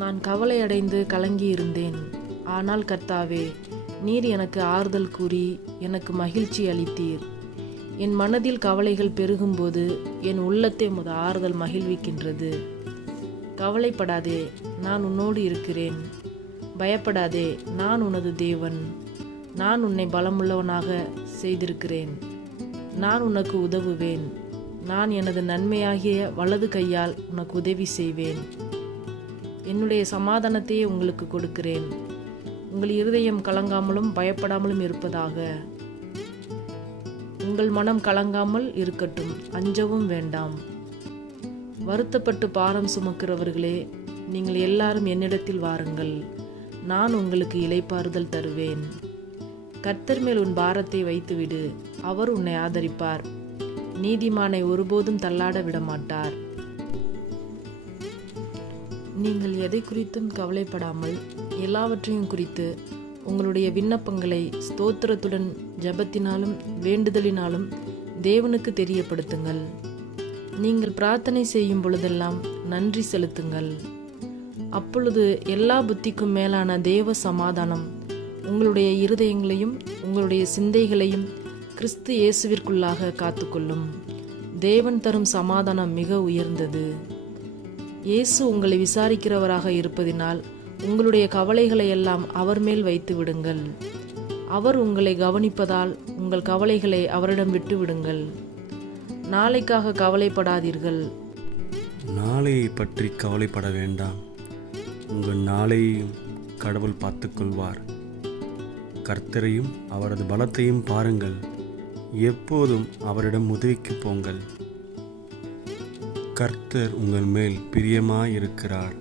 நான் கவலையடைந்து கலங்கியிருந்தேன். ஆனால் கர்த்தாவே, நீர் எனக்கு ஆறுதல் கூறி எனக்கு மகிழ்ச்சி அளித்தீர். என் மனதில் கவலைகள் பெருகும்போது என் உள்ளத்தை உமது ஆறுதல் மகிழ்விக்கின்றது. கவலைப்படாதே, நான் உன்னோடு இருக்கிறேன். பயப்படாதே, நான் உனது தேவன். நான் உன்னை பலமுள்ளவனாக செய்திருக்கிறேன். நான் உனக்கு உதவுவேன். நான் எனது நன்மையாகிய வலது கையால் உனக்கு உதவி செய்வேன். என்னுடைய சமாதானத்தையே உங்களுக்கு கொடுக்கிறேன். உங்கள் இருதயம் கலங்காமலும் பயப்படாமலும் இருப்பதாக. உங்கள் மனம் கலங்காமல் இருக்கட்டும், அஞ்சவும் வேண்டாம். வருத்தப்பட்டு பாரம் சுமக்கிறவர்களே, நீங்கள் எல்லாரும் என்னிடத்தில் வாருங்கள், நான் உங்களுக்கு இளைப்பாறுதல் தருவேன். கர்த்தர் மேல் உன் பாரத்தை வைத்துவிடு, அவர் உன்னை ஆதரிப்பார். நீதிமானை ஒருபோதும் தள்ளாட விடமாட்டார். நீங்கள் எதை குறித்தும் கவலைப்படாமல் எல்லாவற்றையும் குறித்து உங்களுடைய விண்ணப்பங்களை ஸ்தோத்திரத்துடன் ஜெபத்தினாலும் வேண்டுதலினாலும் தேவனுக்கு தெரியப்படுத்துங்கள். நீங்கள் பிரார்த்தனை செய்யும் பொழுதெல்லாம் நன்றி செலுத்துங்கள். அப்பொழுது எல்லா புத்திக்கும் மேலான தேவ சமாதானம் உங்களுடைய இருதயங்களையும் உங்களுடைய சிந்தைகளையும் கிறிஸ்து இயேசுவிற்குள்ளாக காத்துக்கொள்ளும். தேவன் தரும் சமாதானம் மிக உயர்ந்தது. இயேசு உங்களை விசாரிக்கிறவராக இருப்பதினால் உங்களுடைய கவலைகளை எல்லாம் அவர் மேல் வைத்து விடுங்கள். அவர் உங்களை கவனிப்பதால் உங்கள் கவலைகளை அவரிடம் விட்டு விடுங்கள். நாளைக்காக கவலைப்படாதீர்கள். நாளையை பற்றி கவலைப்பட வேண்டாம். உங்கள் நாளையும் கடவுள் பார்த்துக்கொள்வார். கர்த்தரையும் அவரது பலத்தையும் பாருங்கள். எப்போதும் அவரிடம் உதவிக்கு போங்கள். கர்த்தர் உங்கள் மேல் பிரியமாயிருக்கிறார்.